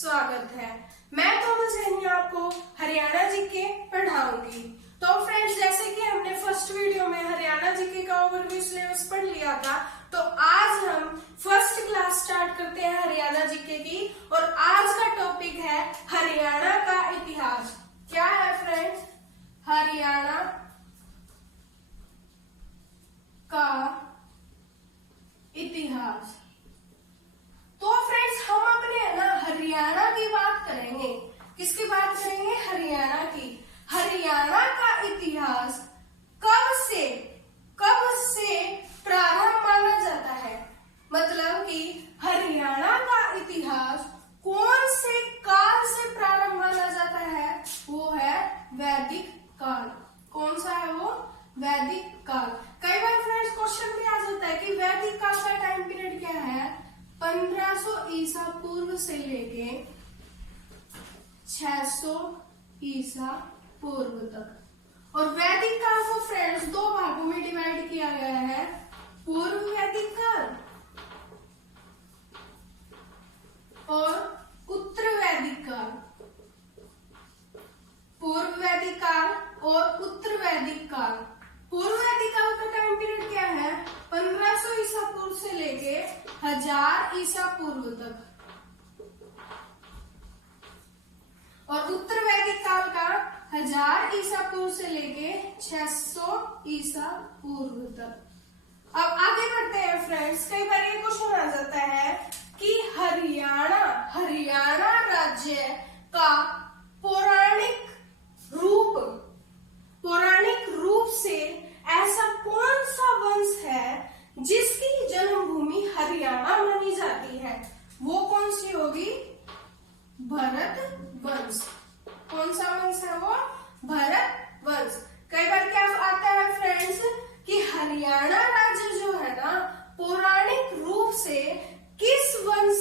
स्वागत है। मैं थॉमस सैनी आपको हरियाणा जीके पढ़ाऊंगी। तो फ्रेंड्स, जैसे कि हमने फर्स्ट वीडियो में हरियाणा जीके का ओवरव्यू सिलेबस पढ़ लिया था, तो आज हम फर्स्ट क्लास स्टार्ट करते हैं हरियाणा जीके की। और आज का टॉपिक है हरियाणा का इतिहास। क्या है फ्रेंड्स? हरियाणा का इतिहास। तो फ्रेंड्स, हम अपने हरियाणा की बात करेंगे। किसकी बात करेंगे? हरियाणा की। हरियाणा का इतिहास कब से प्रारंभ माना जाता है? मतलब कि हरियाणा का इतिहास कौन से काल से प्रारंभ माना जाता है? वो है वैदिक काल। कौन सा है वो? वैदिक काल। कई बार फ्रेंड्स क्वेश्चन भी आ जाता है कि वैदिक काल का टाइम पीरियड क्या है? 1500 ईसा पूर्व से लेके 600 ईसा पूर्व तक। और वैदिक काल को फ्रेंड्स दो भागों में डिवाइड किया गया है, पूर्व वैदिक काल और उत्तर वैदिक काल। पूर्व वैदिक काल और उत्तर वैदिक काल। पूर्व वैदिक काल का टाइम पीरियड क्या है? 1500 ईसा पूर्व से लेके 1000 ईसा पूर्व तक। और उत्तर वैदिक काल का 1000 ईसा पूर्व से लेके 600 ईसा पूर्व तक। अब आगे बढ़ते हैं फ्रेंड्स। कई बार ये क्वेश्चन आ जाता है कि हरियाणा राज्य का पौराणिक रूप से ऐसा कौन सा वंश है जिसकी जन्मभूमि हरियाणा मानी जाती है? वो कौन सी होगी? भरत वंश। कौन सा वंश है वो? भरत वंश। कई बार क्या आता है फ्रेंड्स कि हरियाणा राज्य जो है ना, पौराणिक रूप से किस वंश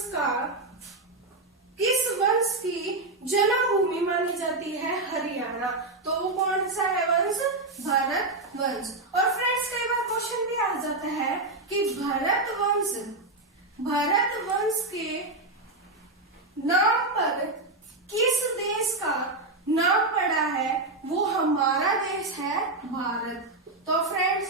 की जन्मभूमि मानी जाती है? हरियाणा। तो वो कौन सा है वंश? भरत वंश। और फ्रेंड्स कई बार क्वेश्चन भी आ जाता है कि भरत वंश के नाम पर किस देश का नाम पड़ा है? वो हमारा देश है भारत। तो फ्रेंड्स,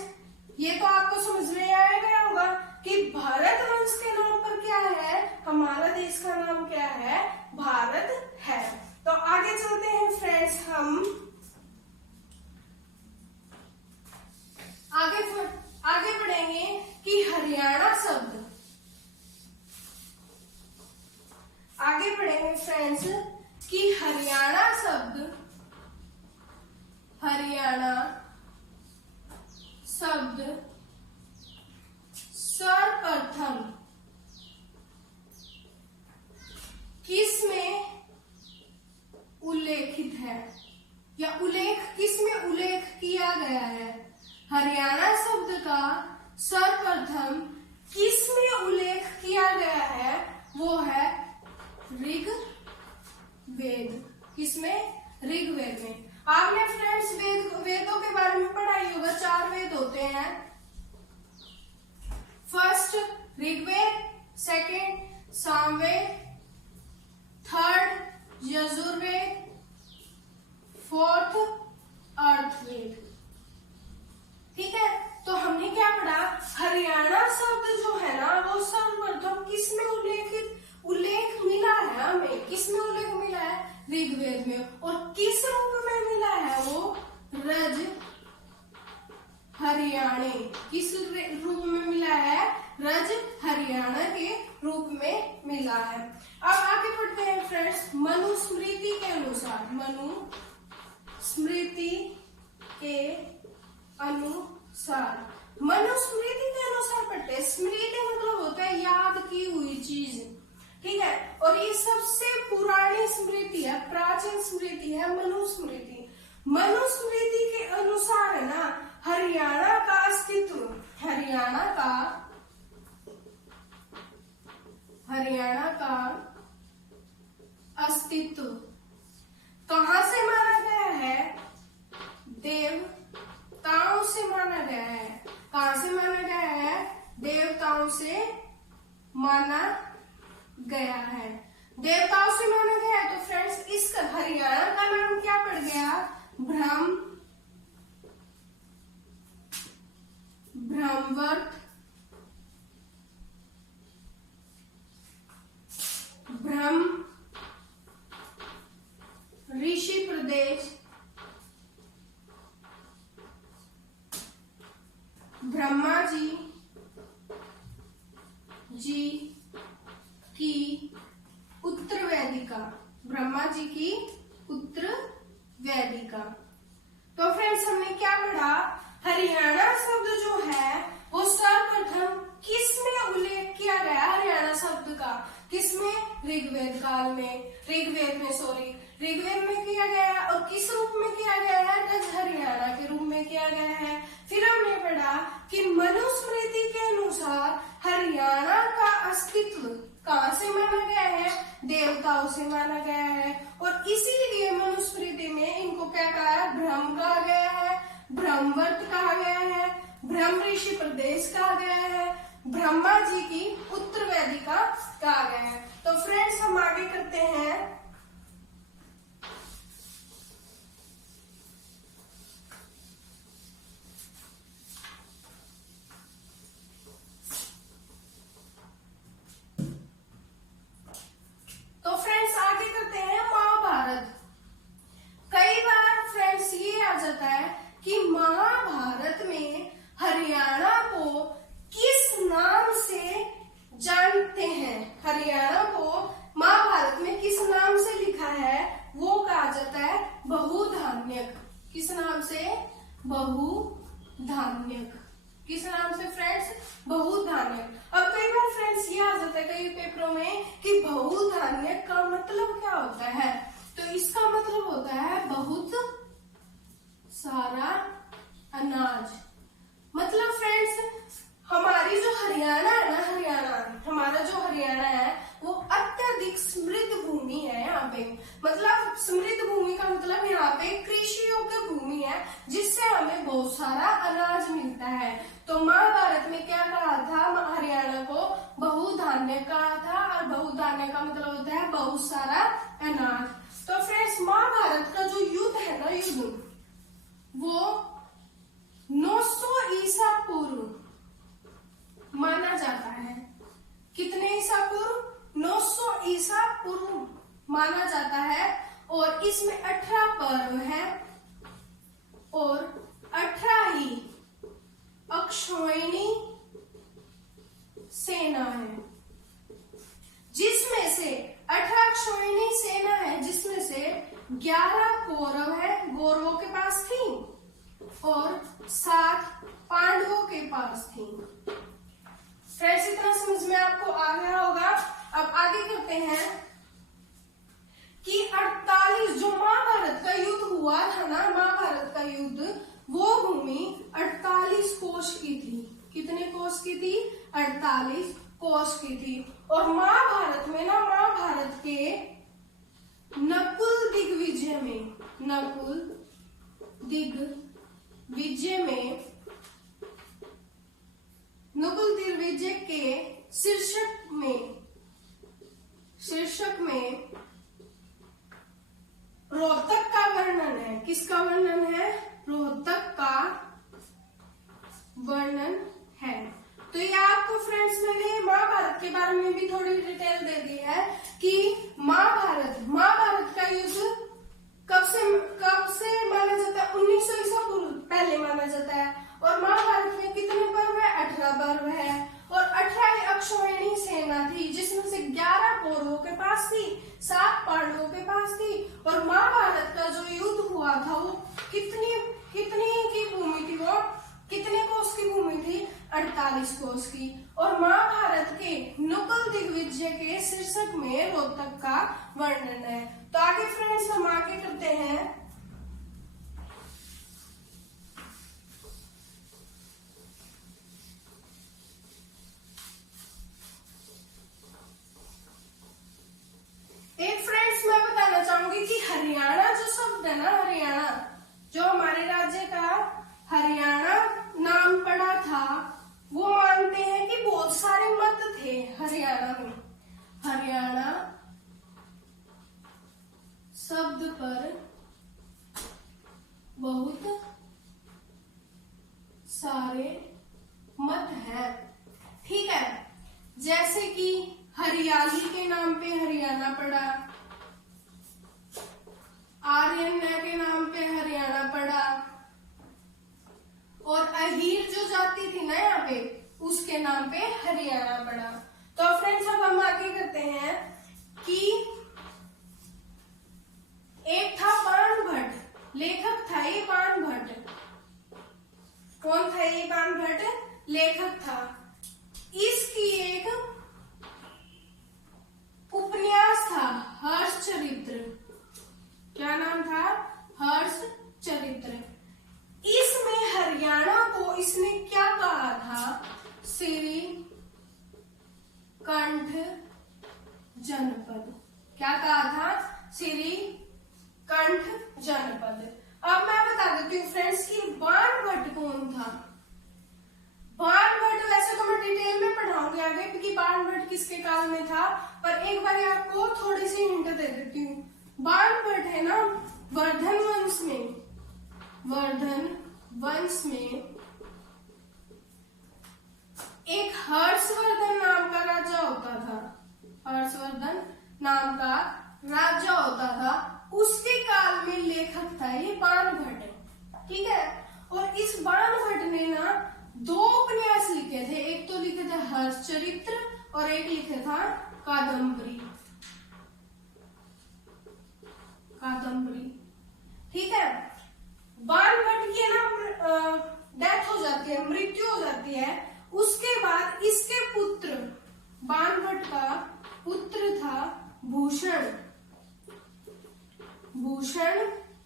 ये तो आपको समझ में आ गया होगा कि भारत वंश के नाम पर क्या है? हमारा देश का नाम क्या है? भारत है। तो आगे चलते हैं फ्रेंड्स। हम आगे बढ़ेंगे कि हरियाणा शब्द। आगे बढ़ेंगे फ्रेंड्स कि हरियाणा शब्द सर्वप्रथम किस में उल्लेखित है, या किस में उल्लेख किया गया है? हरियाणा शब्द का सर्वप्रथम किस में उल्लेख किया गया है? वो है ऋग्वेद। किसमें? ऋग्वेद में। आपने फ्रेंड्स वेदों के बारे में पढ़ाई होगा। 4 वेद होते हैं। First Rigveda, second Samaveda, third Yajurveda, fourth Atharvaveda. ठीक है, तो हमने क्या पढ़ा? हरियाणा शब्द जो है ना, वो सर्वप्रथम किस में उल्लेख मिला है हमें? किस में उल्लेख मिला है? ऋग्वेद में। और किस रूप में मिला है वो? रज हरियाणे। किस रूप में मिला है? रज हरियाणा के रूप में मिला है। अब आगे बढ़ते हैं फ्रेंड्स। मनुस्मृति के अनुसार पढ़ते हैं। स्मृति मतलब होता है याद की हुई चीज। ठीक है, और ये सबसे पुरानी स्मृति है, प्राचीन स्मृति है मनुस्मृति। मनुस्मृति के अनुसार है ना, हरियाणा का अस्तित्व कहां से माना गया है? देवताओं से माना गया है। कहां से माना गया है? देवताओं से माना गया है। देवताओं से माना गया है। तो फ्रेंड्स इस हरियाणा का नाम क्या पड़ गया? ब्रह्मवर्त, ब्रह्म ऋषि प्रदेश, ब्रह्मा जी की उत्तर वेदिका, ब्रह्मा जी की उत्तर वेदिका। तो फ्रेंड्स हमने क्या पढ़ा? हरियाणा शब्द जो है वो सर्वप्रथम किसमें उल्लेख किया गया? हरियाणा शब्द का किसमें? ऋग्वेद काल में, ऋग्वेद में किया गया है। और किस रूप में किया गया है? रज हरियाणा के रूप में किया गया है। फिर हमने पढ़ा कि मनुस्मृति के अनुसार हरियाणा का अस्तित्व कहाँ से माना गया है? देवताओं से माना गया है। और इसीलिए मनुस्मृति में इनको क्या कहा है? ब्रह्म कहा गया है, ब्रह्मवर्त कहा गया है, ब्रह्म ऋषि प्रदेश कहा गया है, ब्रह्मा जी की उत्तर वेदिका कहा गया है। तो फ्रेंड्स हम आगे करते हैं। तो फ्रेंड्स आगे करते हैं महाभारत। कई बार फ्रेंड्स ये आ जाता है कि महाभारत में हरियाणा को किस नाम से जानते हैं? हरियाणा को महाभारत में किस नाम से लिखा है? वो कहा जाता है बहुधान्यक। किस नाम से? बहुधान्यक। किस नाम से फ्रेंड्स? बहुधान्यक। अब कई बार फ्रेंड्स ये आ जाता है कई पेपरों में कि बहुधान्यक का मतलब क्या होता है? तो इसका मतलब होता है बहुत सारा अनाज। मतलब फ्रेंड्स हमारी जो हरियाणा है ना, हमारा जो हरियाणा है वो अत्यधिक समृद्ध भूमि है। यहाँ पे मतलब समृद्ध भूमि का मतलब यहाँ पे कृषि योग्य भूमि है जिससे हमें बहुत सारा अनाज मिलता है। तो महाभारत में क्या कहा था? हरियाणा को बहुधान्य कहा था। और बहुधान्य का मतलब होता है बहुत सारा अनाज। तो फ्रेंड्स महाभारत का जो युद्ध है ना, वो 900 ईसा पूर्व माना जाता है। कितने ईसा पूर्व? 900 ईसा पूर्व माना जाता है। और इसमें 18 पर्व है और 18 ही अक्षौहिणी सेना है, जिसमें से 18 अक्षौहिणी सेना है, जिसमें से 11 कौरव है, कौरवों के पास थी, और 7 पांडवों के पास थी। फ्रेंड्स इतना समझ में आपको आ गया होगा। अब आगे करते हैं कि 48 जो महाभारत का युद्ध हुआ था ना, महाभारत का युद्ध, वो भूमि 48 कोष की थी। कितने कोष की थी? 48 कोष की थी। और महाभारत में ना, महाभारत के नकुल दिग्विजय के शीर्षक में रोहतक का वर्णन है। किसका वर्णन है? रोहतक का वर्णन है। तो ये आपको फ्रेंड्स मैंने महाभारत के बारे में भी थोड़ी डिटेल दे दी है कि महाभारत का युद्ध कब से माना जाता है? 1900 ईसा पूर्व पहले माना जाता है। और महाभारत में कितने पर्व है? 18 पर्व है। और 18 अक्षौहिणी सेना थी, जिसमें से 11 कौरवों के पास थी, 7 पांडवों के पास थी। और महाभारत का जो युद्ध हुआ था वो कितनी की भूमि थी? वो कितने कोष की भूमि थी? 48 कोष की। और महाभारत के नकुल दिग्विजय के शीर्षक में रोहतक का वर्णन है। तो आगे फ्रेंड्स हम आगे करते हैं। एक फ्रेंड्स मैं बताना चाहूंगी कि हरियाणा जो शब्द है ना, हरियाणा जो हमारे राज्य का हरियाणा नाम पड़ा था, वो मानते हैं कि बहुत सारे मत थे हरियाणा में। पड़ा, आर्यना के नाम पे हरियाणा पड़ा, और अहीर जो जाति थी ना यहाँ पे उसके नाम पे हरियाणा पड़ा। तो फ्रेंड्स अब हम आगे करते हैं कि एक था बाणभट्ट, लेखक था ये बाणभट्ट। कौन था ये बाणभट्ट? लेखक था। इसकी एक उपन्यास था हर्षचरित्र। क्या नाम था? हर्षचरित्र। इसमें हरियाणा को इसने क्या कहा था? श्री कंठ जनपद। क्या कहा था? श्री कंठ जनपद। अब मैं बता देती हूँ फ्रेंड्स कि बाणभट्ट कौन था। बाणभट्ट वैसे तो मैं डिटेल में पढ़ाऊंगी आगे कि बाणभट्ट किसके काल में था, पर एक बार आपको थोड़ी सी हिंट दे देती हूँ। बाणभट्ट है ना वर्धन वंश में एक हर्षवर्धन नाम का राजा होता था। हर्षवर्धन नाम का राजा होता था, उसके काल में लेखक था ये बाणभट्ट। ठीक है, और इस बाणभट्ट ने ना 2 उपन्यास लिखे थे। एक तो लिखे थे हर्षचरित्र और एक लिखे था कादम्बरी। ठीक है, बाणभट्ट की ना डेथ हो जाती है, मृत्यु हो जाती है। उसके बाद इसके पुत्र, बाणभट्ट का पुत्र था भूषण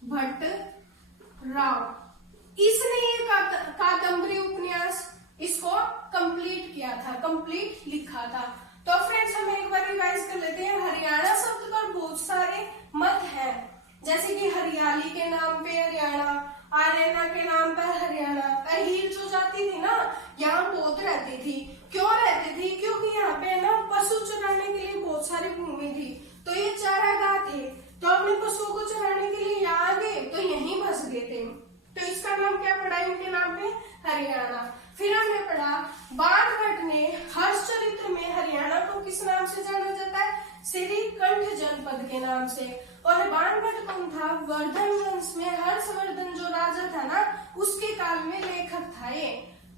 भट्ट राव। इसने ये कादम्बरी उपन्यास इसको कंप्लीट किया था, कंप्लीट लिखा था। तो फ्रेंड्स हम एक बार रिवाइज कर लेते हैं। हरियाणा शब्द पर बहुत सारे मत हैं, जैसे कि हरियाली के नाम पे हरियाणा, आर्यना के नाम पर हरियाणा। अहीर जो जाति थी ना यहाँ बहुत रहती थी। क्यों रहती थी? क्योंकि यहाँ पे ना पशु चराने के लिए बहुत सारी भूमि थी, तो ये चारागाह थे, तो अपने पशुओं को चराने के लिए यहाँ आ गए तो यहीं बस गए थे, तो इसका नाम क्या पड़ा इनके नाम पे? हरियाणा। फिर हमने पढ़ा बाणभट्ट ने हर्षचरित्र में हरियाणा को किस नाम से जाना जाता है? श्री कंठ जनपद के नाम से। और बाणभट्ट कौन था? वर्धन वंश में हर्षवर्धन जो राजा था ना उसके काल में लेखक था ये।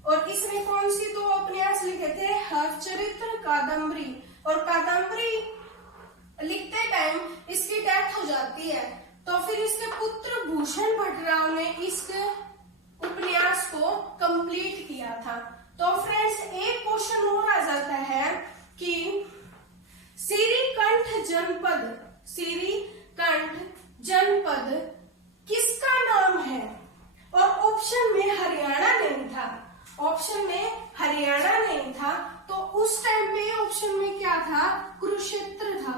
और इसने कौन सी 2 उपन्यास लिखे थे? हर्षचरित्र, कादम्बरी। और कादम्बरी लिखते टाइम इसकी डेथ हो जाती है, तो फिर इसके पुत्र भूषण भट्टराव ने इस उपन्यास को कंप्लीट किया था। तो फ्रेंड्स एक क्वेश्चन और आ जाता है कि श्रीकंठ जनपद किसका नाम है? और ऑप्शन में हरियाणा नहीं था, तो उस टाइम पे ऑप्शन में क्या था? कुरुक्षेत्र था।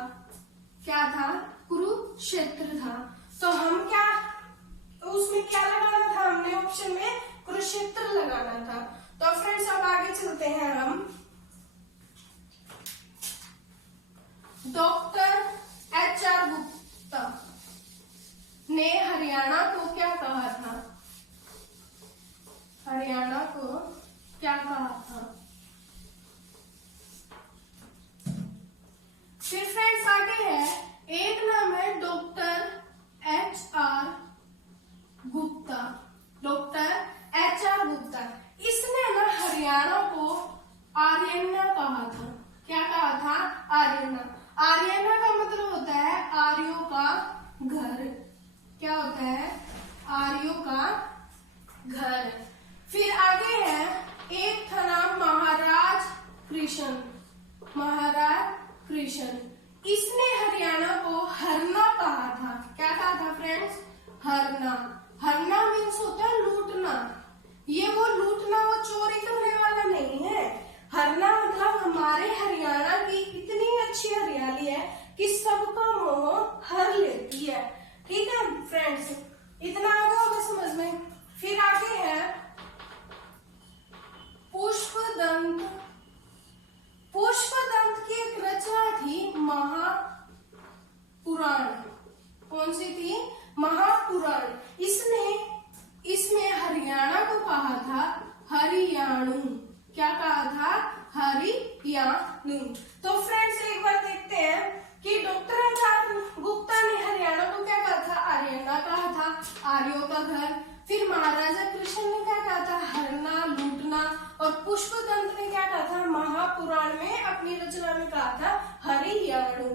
क्या था? कुरुक्षेत्र था। तो हम क्या उसमें क्या लगाना था? हमने ऑप्शन में कुरुक्षेत्र लगाना था। तो फ्रेंड्स अब आगे चलते हैं हम। डॉक्टर HR गुप्ता ने हरियाणा को क्या कहा था? हरियाणा को क्या कहा था? फिर फ्रेंड्स आगे है, एक नाम है डॉक्टर HR गुप्ता। इसने ना हरियाणा को आर्यना कहा था। क्या कहा था? आर्यना। आर्यना का मतलब होता है आर्यों का घर। क्या होता है? आर्यों का घर। फिर आगे है, एक था नाम महाराज कृष्ण। इसने हरियाणा को हरना कहा था। क्या कहा था फ्रेंड्स? हरना मीन्स होता है लूटना। ये वो लूटना, वो चोरी करने वाला नहीं है। हरना मतलब हमारे हरियाणा की इतनी अच्छी हरियाली है कि सबका मोह हर लेती है। ठीक है फ्रेंड्स, इतना आ गया होगा समझ में। फिर आगे है पुष्पदंत की एक रचना थी महापुराण। कौन सी थी? महापुराण। इसमें हरियाणा को कहा था हरियाणु। क्या कहा था? हरियाणु। तो फ्रेंड्स एक बार देखते हैं कि डॉक्टर आचार्य गुप्ता ने हरियाणा को क्या कहा था? आर्यना कहा था, आर्यों का घर। फिर महाराजा कृष्ण ने क्या कहा था? हरना, लूटना। और पुष्पतंत्र ने क्या कहा था? महापुराण में अपनी रचना में कहा था हरियाणु।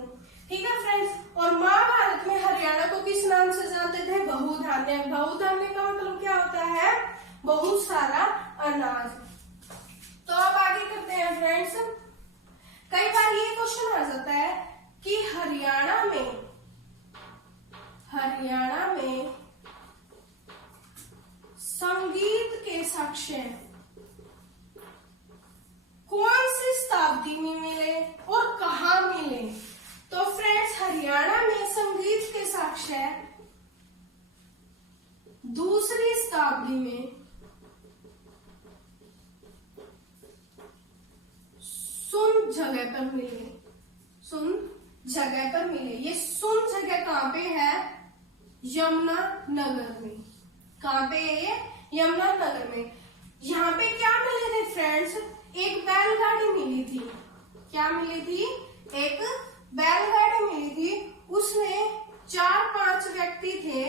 ठीक है फ्रेंड्स। और महाभारत में हरियाणा को किस नाम से जानते थे? बहुधान्य। बहुधान्य का मतलब क्या होता है? बहुत सारा अनाज। तो अब आगे करते हैं फ्रेंड्स। कई बार ये क्वेश्चन आ जाता है कि हरियाणा में संगीत के साक्ष्य कौन सी शताब्दी में मिले और कहां मिले? तो फ्रेंड्स, हरियाणा में संगीत के साक्ष्य दूसरी शताब्दी में सुन जगह पर मिले। सुन जगह पर मिले। ये सुन जगह कहां पे है? यमुना नगर में। कहां पे है ये? यमुना नगर में। यहाँ पे क्या मिले थे फ्रेंड्स? एक बैलगाड़ी मिली थी। क्या मिली थी? एक बैलगाड़ी मिली थी। उसमें 4-5 व्यक्ति थे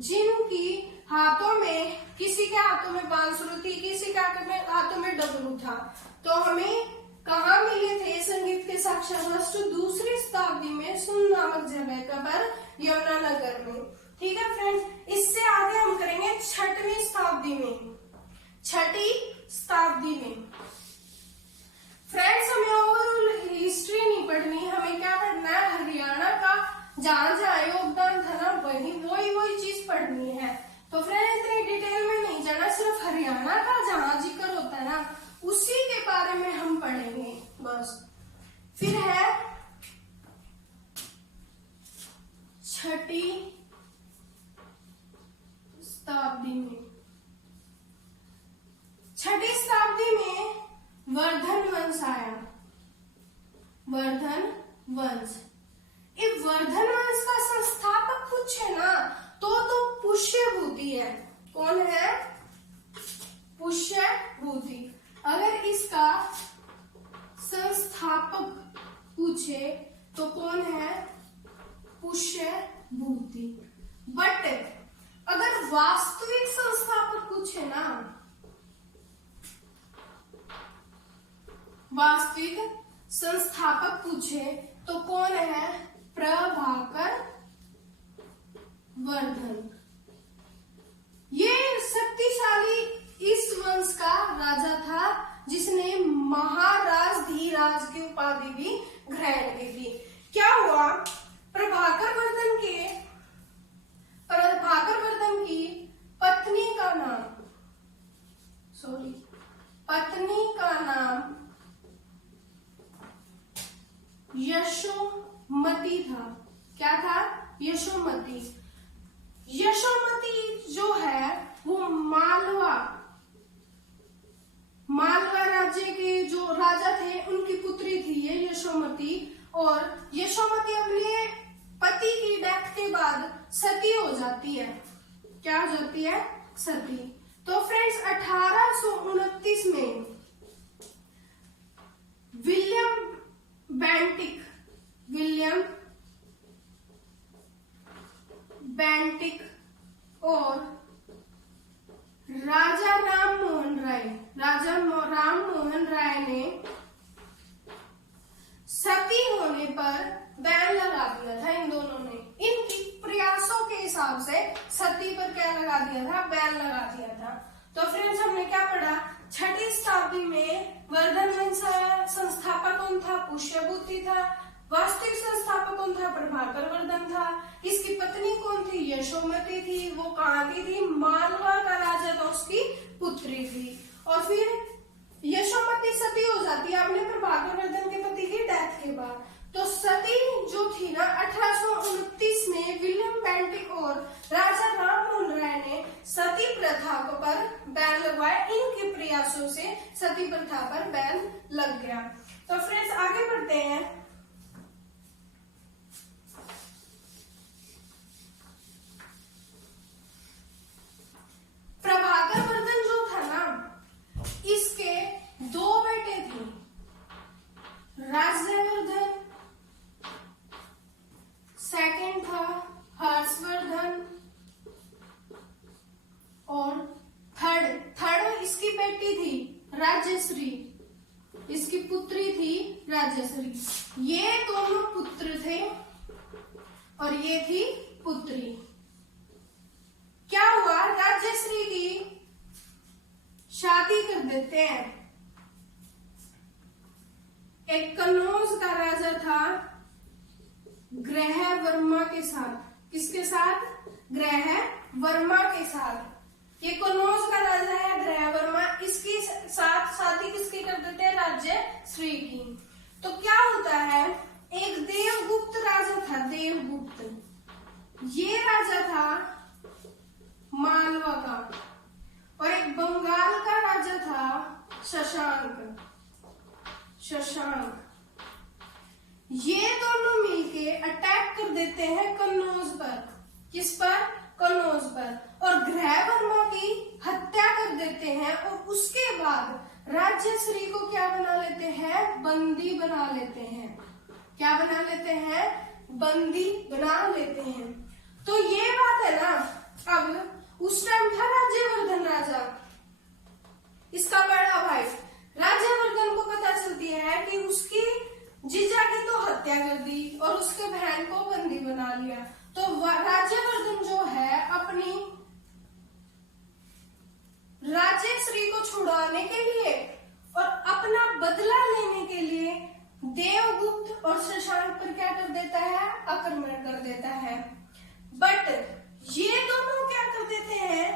जिनकी हाथों में, किसी के हाथों में बांसुरी थी, किसी के हाथों में डमरू था। तो हमें कहाँ मिले थे संगीत के साक्ष्य? दूसरी शताब्दी में सुन नामक जगह पर, यमुना नगर में। ठीक है फ्रेंड्स। इससे आगे हम करेंगे छठवीं शताब्दी में। छठी शताब्दी में फ्रेंड्स, हमें ओवरऑल हिस्ट्री नहीं पढ़नी, हमें क्या पढ़ना है? हरियाणा का जहां जहां योगदान था ना, वही चीज पढ़नी है। तो फ्रेंड्स, इतनी डिटेल में नहीं जाना, सिर्फ हरियाणा का जहां जिक्र होता है ना, उसी के बारे में हम पढ़ेंगे बस। फिर है छठी शताब्दी में। छठी शताब्दी में वर्धन वंश आया। वर्धन वंश। ये वर्धन वंश का संस्थापक पूछे ना तो पुष्यभूति है। कौन है? पुष्यभूति। अगर इसका संस्थापक पूछे तो कौन है? पुष्यभूति। बट अगर वास्तविक संस्थापक पूछे ना, वास्तविक संस्थापक पूछे तो कौन है? प्रभाकर वर्धन। ये शक्तिशाली इस वंश का राजा था जिसने महाराज धीराज की उपाधि भी ग्रहण की थी। क्या हुआ? प्रभाकर वर्धन की पत्नी का नाम यशोमती था। क्या था? यशोमती। यशोमती जो है वो मालवा राज्य के जो राजा थे उनकी पुत्री थी ये यशोमती। और यशोमती अपने पति की डेथ के बाद सती हो जाती है। क्या हो जाती है? सती। तो फ्रेंड्स, 1829 में विलियम बेंटिक और राजा राम मोहन राय ने सती होने पर बैन लगा दिया था। इन दोनों ने इनकी प्रयासों के हिसाब से सती पर क्या लगा दिया था? बैन लगा दिया था। तो फ्रेंड्स, हमने क्या पढ़ा? छठी शताब्दी में वर्धन वंश संस्थापक कौन था? पुष्यभूति था। वास्तविक संस्थापक कौन था? प्रभाकर वर्धन था। इसकी पत्नी कौन थी? यशोमती थी। वो कहाँ की थी? मालवा का राजा था, उसकी पुत्री थी। और फिर यशोमती सती हो जाती है अपने प्रभाकर वर्धन के पति की डेथ के बाद। तो सती जो थी ना, 1829 में विलियम बेंटिक और राजा राम मोहन राय ने सती प्रथा पर बैन लगवाया। इनके प्रयासों से सती प्रथा पर बैन लग गया। तो फ्रेंड्स, आगे बढ़ते हैं। प्रभाकर वर्धन जो था ना, इसके 2 बेटे थे, राज्यवर्धन बेटी थी राज्यश्री, इसकी पुत्री थी राज्यश्री। ये दोनों पुत्र थे और ये थी पुत्री। क्या हुआ, राज्यश्री की शादी कर देते हैं। एक कन्नौज का राजा था ग्रहवर्मा के साथ। किसके साथ? ग्रहवर्मा के साथ। ये कन्नौज का राजा है ग्रहवर्मा, इसके साथ शादी किसकी कर देते हैं? राज्यश्री की। तो क्या होता है, एक देवगुप्त राजा था, देवगुप्त। ये राजा था मालवा का, और एक बंगाल का राजा था शशांक। ये दोनों मिलके अटैक कर देते हैं कन्नौज पर। किस पर? कन्नौज पर। और ग्रहवर्मा की हत्या कर देते हैं और उसके बाद राज्यश्री को क्या बना लेते हैं? बंदी बना लेते हैं। क्या बना लेते हैं? बंदी बना लेते हैं। तो ये बात है ना, अब उस टाइम था राज्यवर्धन राजा, इसका बड़ा भाई। राज्यवर्धन को पता चलती है कि उसकी जीजा की तो हत्या कर दी और उसके बहन को बंदी बना लिया। तो राज्यवर्धन जो है अपनी राज्यश्री को छुड़ाने के लिए और अपना बदला लेने के लिए देवगुप्त और शशांक पर क्या कर देता है? आक्रमण कर देता है। बट ये दोनों क्या कर देते हैं?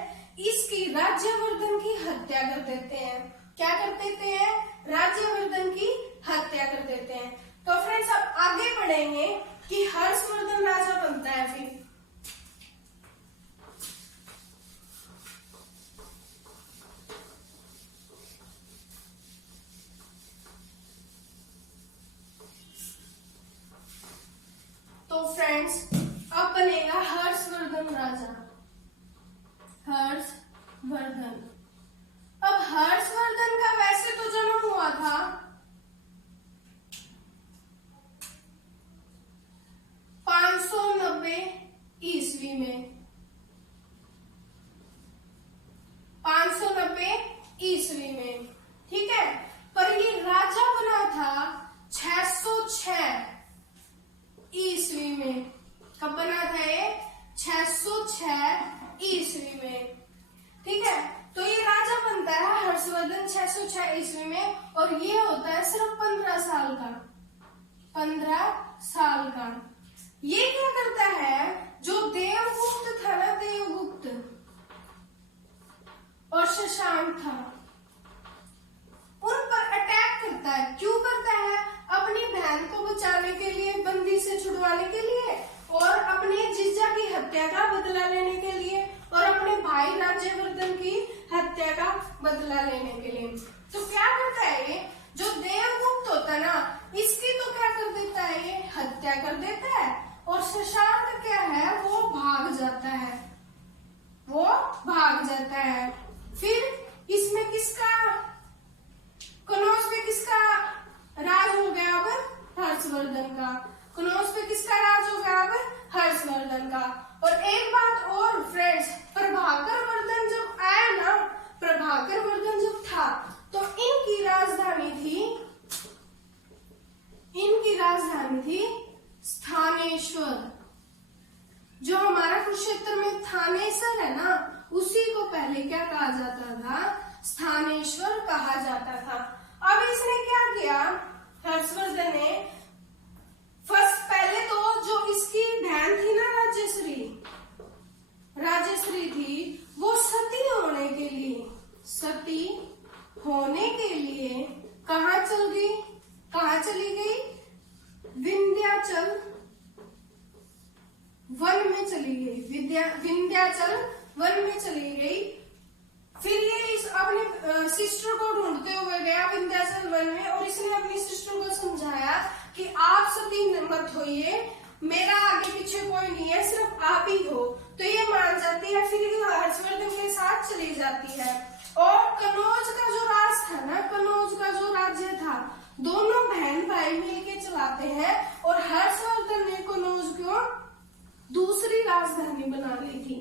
इसकी राज्यवर्धन की हत्या कर देते हैं। क्या कर देते हैं? राज्यवर्धन की हत्या कर देते हैं। तो फ्रेंड्स अब आगे बढ़ेंगे कि हर्षवर्धन राजा बनता है। फिर तो फ्रेंड्स अब बनेगा हर्षवर्धन राजा। हर्षवर्धन। अब हर्षवर्धन का वैसे तो जन्म हुआ था 590 ईस्वी में। 590 ईस्वी में, ठीक है। पर ये राजा बना था 606 ईस्वी में। कब बना था ये? 606 ईस्वी में, ठीक है। तो ये राजा बनता है हर्षवर्धन 606 ईस्वी में, और ये होता है सिर्फ 15 साल का। 15 साल का। ये क्या करता है, जो देवगुप्त था ना, देवगुप्त और शशांक था, उन पर अटैक करता है। क्यों करता है? अपनी बहन को बचाने के लिए, बंदी से छुड़वाने के लिए, और अपने जीजा की हत्या का बदला लेने के लिए, और अपने भाई राज्यवर्धन की हत्या का बदला लेने के लिए। तो क्या करता है ये, जो देवगुप्त होता है ना, इसकी तो क्या कर देता है, ये हत्या कर देता है। और शशांक क्या है, वो भाग जाता है। वो भाग जाता है। फिर इसमें किसका, कन्नौज पे किसका राज हो गया? अब हर्षवर्धन का। कन्नौज पे किसका राज हो गया? अब हर्षवर्धन का। और एक बात और फ्रेंड्स, प्रभाकर वर्धन जब आया ना, प्रभाकर वर्धन जब था, तो इनकी राजधानी थी स्थानेश्वर। जो हमारा कुरुक्षेत्र में थानेसर है ना, उसी को पहले क्या कहा जाता था? स्थानेश्वर कहा जाता था। अब इसने क्या किया, हर्षवर्धन ने पहले तो जो इसकी बहन थी ना राज्यश्री थी, वो सती होने के लिए कहाँ चली गई? विंध्याचल वन में चली गई। विंध्याचल वन में चली गई। फिर ये इस अपने सिस्टर को ढूंढते हुए गया विंध्याचल वन में, और इसने अपनी सिस्टर को समझाया कि आप सती मत होइए, मेरा आगे पीछे कोई नहीं है, सिर्फ आप ही हो। तो ये मान जाती है। फिर ये हर्षवर्धन के साथ चली जाती है। और कन्नौज का जो राज था ना, कन्नौज का जो राज्य था, दोनों बहन भाई मिलके चलाते हैं। और हर्षवर्धन ने कन्नौज को दूसरी राजधानी बना ली थी।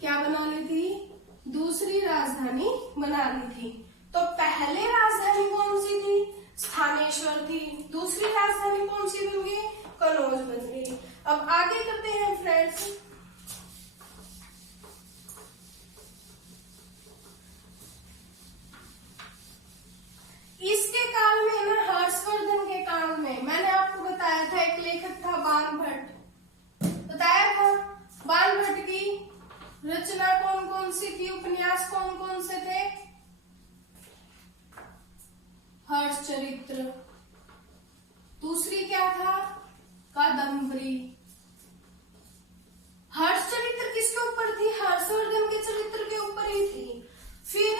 क्या बना ली थी? दूसरी राजधानी बना ली थी। तो पहले राजधानी कौन सी थी? स्थानेश्वर थी। दूसरी राजधानी कौन सी बन गई? कनौज बन गई। अब आगे करते हैं फ्रेंड्स। इसके काल में ना, हर्षवर्धन के काल में, मैंने आपको बताया था एक लेखक था बाणभट्ट, बताया था। बाणभट्ट की रचना कौन कौन सी थी? उपन्यास कौन कौन से थे? हर्षचरित्र। दूसरी क्या था? कादम्बरी। हर्षचरित्र किसके ऊपर थी? हर्षवर्धन के चरित्र के ऊपर ही थी। फिर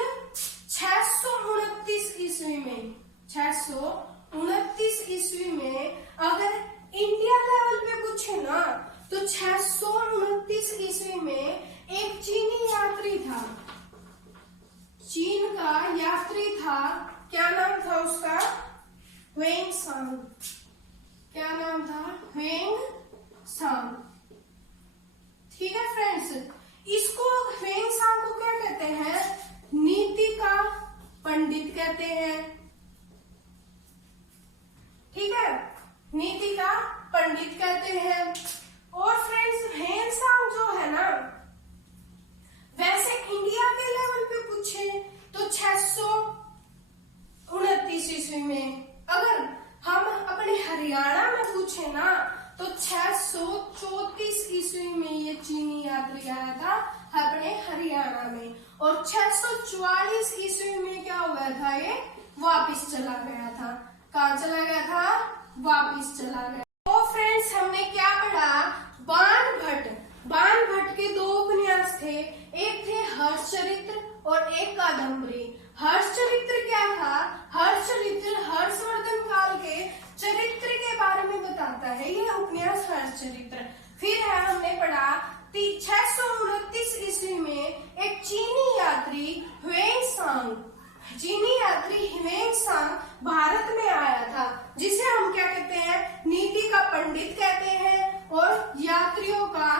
629 ईस्वी में, 629 ईस्वी में अगर इंडिया लेवल पे पूछे ना, तो 629 ईस्वी में एक चीनी यात्री था, चीन का यात्री था। क्या नाम था उसका? ह्वेंग सांग। क्या नाम था? ह्वेंग सांग। ठीक है फ्रेंड्स, इसको ह्वेंग सांग को क्या कहते हैं? नीति का पंडित कहते हैं। ठीक है, नीति का पंडित कहते हैं। और फ्रेंड्स ह्वेंग सांग जो है ना, वैसे इंडिया के लेवल पे पूछे तो 629 ईस्वी में, अगर हम अपने हरियाणा में पूछे ना, तो 634 ईस्वी में ये चीनी यात्री आया था अपने हरियाणा में। और 644 ईस्वी में क्या हुआ था? ये वापिस चला गया था। कहाँ चला गया था? वापिस चला गया। तो फ्रेंड्स हमने क्या पढ़ा? बाणभट्ट। बाणभट्ट के दो उपन्यास थे, एक थे हर्षचरित्र और एक कादम्बरी। हर्षचरित्र क्या था? हर्षचरित्र हर्षवर्धन काल के चरित्र के बारे में बताता है, यह उपन्यास हर्षचरित्र। फिर है हमने पढ़ा 629 ईस्वी में एक चीनी यात्री ह्वेंग सांग, चीनी यात्री ह्वेंग सांग भारत में आया था, जिसे हम क्या कहते हैं? नीति का पंडित कहते हैं। और यात्रियों का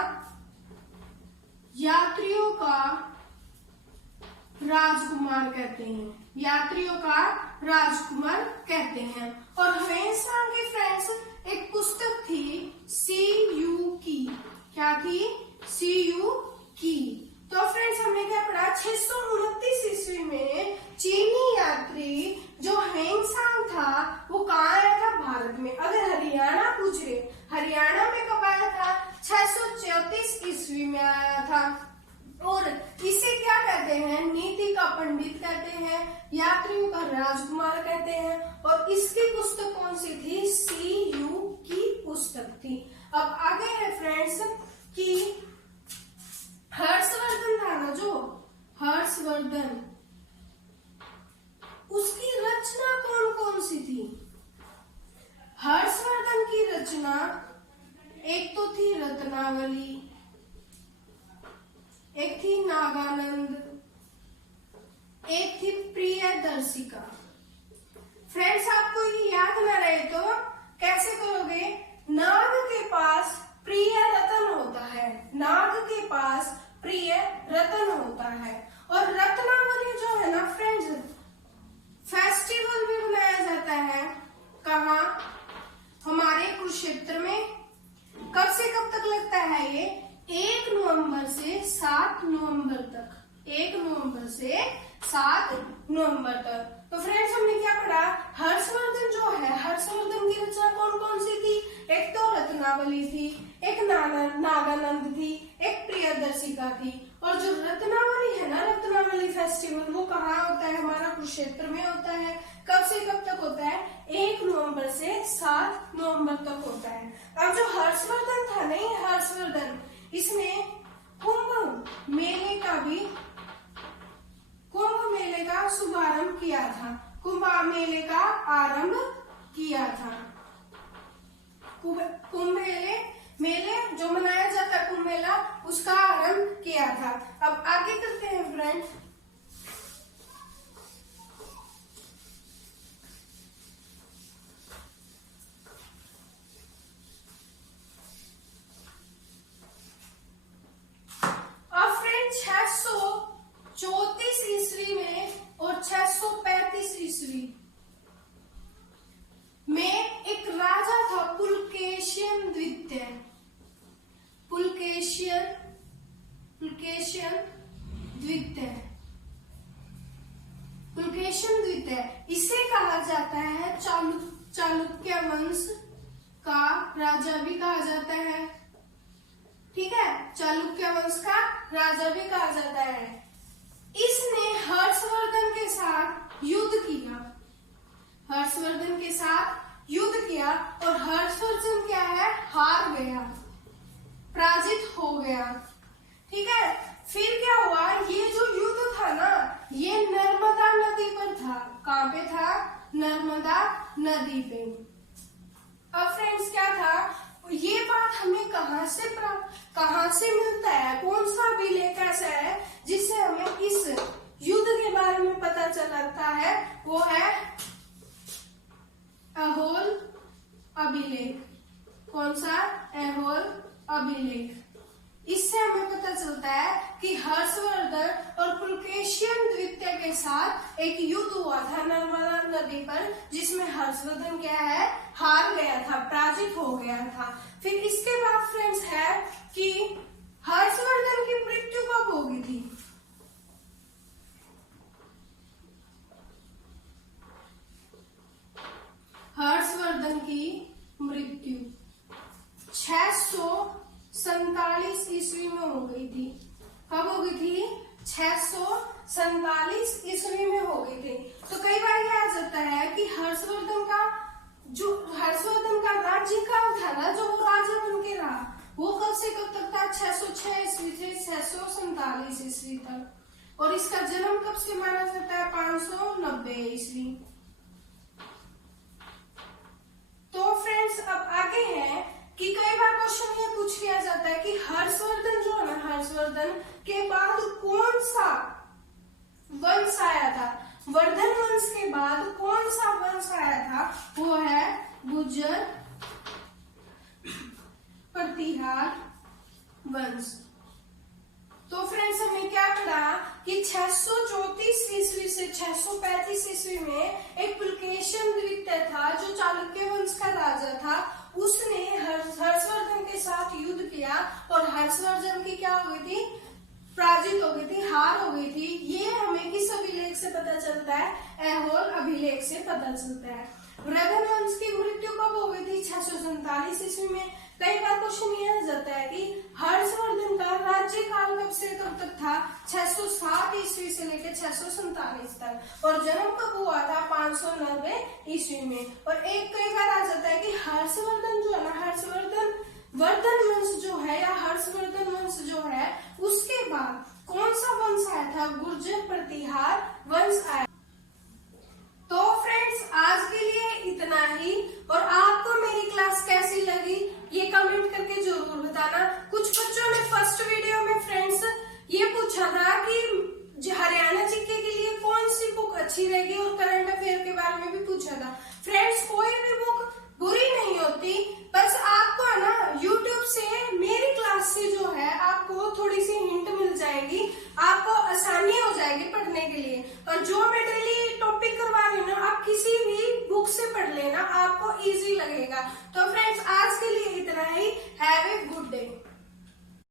राजकुमार कहते हैं, यात्रियों का राजकुमार कहते हैं। और ह्वेंग सांग की फ्रेंड्स एक पुस्तक थी सीयू की। क्या थी? सीयू की। तो फ्रेंड्स हमने क्या पढ़ा? 629 ईस्वी में चीनी यात्री जो ह्वेंग सांग था वो कहाँ आया था? भारत में। अगर हरियाणा पूछ रहे, हरियाणा में कब आया था? 634 ईस्वी में आया था। और इसे क्या कहते हैं? नीति का पंडित कहते हैं, यात्रियों का राजकुमार कहते हैं। और इसकी पुस्तक कौन सी थी? सीयू की पुस्तक थी। अब आगे है फ्रेंड्स कि हर्षवर्धन था ना, जो हर्षवर्धन, उसकी रचना कौन कौन सी थी? हर्षवर्धन की रचना एक तो थी रत्नावली, एक थी नागानंद, एक थी प्रियदर्शिका। फ्रेंड्स आपको ये याद न रहे तो कैसे करोगे? नाग के पास प्रिय रतन होता है, नाग के पास प्रिय रतन होता है। और रत्नावली जो है ना फ्रेंड्स, फेस्टिवल भी मनाया जाता है। कहाँ? हमारे कुरुक्षेत्र में। कब से कब तक लगता है ये? 1 नवंबर से 7 नवंबर तक। 1 नवंबर से 7 नवंबर तक। तो फ्रेंड्स हमने क्या पढ़ा? हर्षवर्धन जो है, हर्षवर्धन की रचना कौन कौन सी थी? एक तो रत्नावली थी, एक नागानंद थी, एक प्रियदर्शिका थी। और जो रत्नावली है ना, रत्नावली फेस्टिवल, वो कहाँ होता है? हमारा कुरुक्षेत्र में होता है। कब से कब तक होता है? 1 नवंबर से 7 नवंबर तक होता है। अब जो हर्षवर्धन था नहीं, हर्षवर्धन, इसने कुंभ मेले का शुभारंभ किया था, कुंभ मेले का आरंभ किया था। कुंभ मेले जो मनाया जाता है, कुंभ मेला, उसका आरंभ किया था। अब आगे करते हैं फ्रेंड्स। अब फ्रेंड्स 634 ईस्वी में और 635 द्वितीय, इसे कहा जाता है चालुक्य वंश का राजा भी कहा जाता है। ठीक है, चालुक्य वंश का राजा भी कहा जाता है। इसने हर्षवर्धन के साथ युद्ध किया, हर्षवर्धन के साथ युद्ध किया और हर्षवर्धन क्या है, हार गया, पराजित हो गया। ठीक है, फिर क्या हुआ, ये जो युद्ध था ना, ये नर्मदा नदी पर था। कहां पे था, नर्मदा नदी पे। अब फ्रेंड्स क्या था, ये बात हमें कहां से मिलता है, कौन सा अभिलेख ऐसा है जिससे हमें इस युद्ध के बारे में पता चलता है, वो है ऐहोल अभिलेख। कौन सा, ऐहोल अभिलेख। इससे हमें पता चलता है कि हर्षवर्धन और पुलकेशियन द्वितीय के साथ एक युद्ध हुआ था नर्मदा नदी पर, जिसमें हर्षवर्धन क्या है, हार गया था, पराजित हो गया था। फिर इसके बाद फ्रेंड्स है कि हर्षवर्धन की मृत्यु कब होगी थी, हर्षवर्धन की मृत्यु 647 ईस्वी में हो गई थी। कब हो गई थी, 647 ईस्वी में हो गई थी। तो कई बार ये आ जाता है कि हर्षवर्धन का राज्य कब था ना, जो वो राजा बन के रहा, वो कब से कब तक था, 606 ईस्वी से 647 ईस्वी तक। और इसका जन्म कब से माना जाता है, 590 ईस्वी। तो फ्रेंड्स अब आगे है कि कई बार क्वेश्चन ये पूछ लिया जाता है कि हर्षवर्धन जो है ना, हर्षवर्धन के बाद कौन सा वंश आया था, वर्धन वंश के बाद कौन सा वंश आया था, वो है गुर्जर प्रतिहार वंश। तो फ्रेंड्स हमने क्या पढ़ा कि 634 ईस्वी से 635 ईस्वी में एक पुलकेशियन द्वितीय था जो चालुक्य वंश का राजा था। उसने हर्षवर्धन के साथ युद्ध किया और हर्षवर्धन की क्या हो गई थी, पराजित हो गई थी, हार हो गई थी। ये हमें किस अभिलेख से पता चलता है, ऐहोल अभिलेख से पता चलता है। वर्धन वंश की मृत्यु कब हो गई थी, 647 ईस्वी में। कई बार क्वेश्चन ये आ जाता है कि हर्षवर्धन का राज्यकाल कब से कब तक था, 607 ईस्वी से लेकर 647 तक। और जन्म कब हुआ था, 590 ईस्वी में। और एक कई बार आ जाता है कि हर्षवर्धन जो है ना, वर्धन वंश जो है या हर्षवर्धन वंश जो है, उसके बाद कौन सा वंश आया था, गुर्जर प्रतिहार वंश आया। तो फ्रेंड्स आज के लिए इतना ही। और आपको मेरी क्लास कैसी लगी ये कमेंट करके जरूर बताना। कुछ बच्चों ने फर्स्ट वीडियो में फ्रेंड्स ये पूछा था कि हरियाणा जीके के लिए कौन सी बुक अच्छी रहेगी, और करंट अफेयर के बारे में भी पूछा था। फ्रेंड्स कोई भी बुक बुरी नहीं होती, बस आपको है ना YouTube से, मेरी क्लास से जो है आपको थोड़ी सी हिंट मिल जाएगी, आपको आसानी हो जाएगी पढ़ने के लिए। और जो मैं डेली टॉपिक करवा रही हूँ ना, आप किसी भी बुक से पढ़ लेना, आपको इजी लगेगा। तो फ्रेंड्स आज के लिए इतना ही। Have a good day.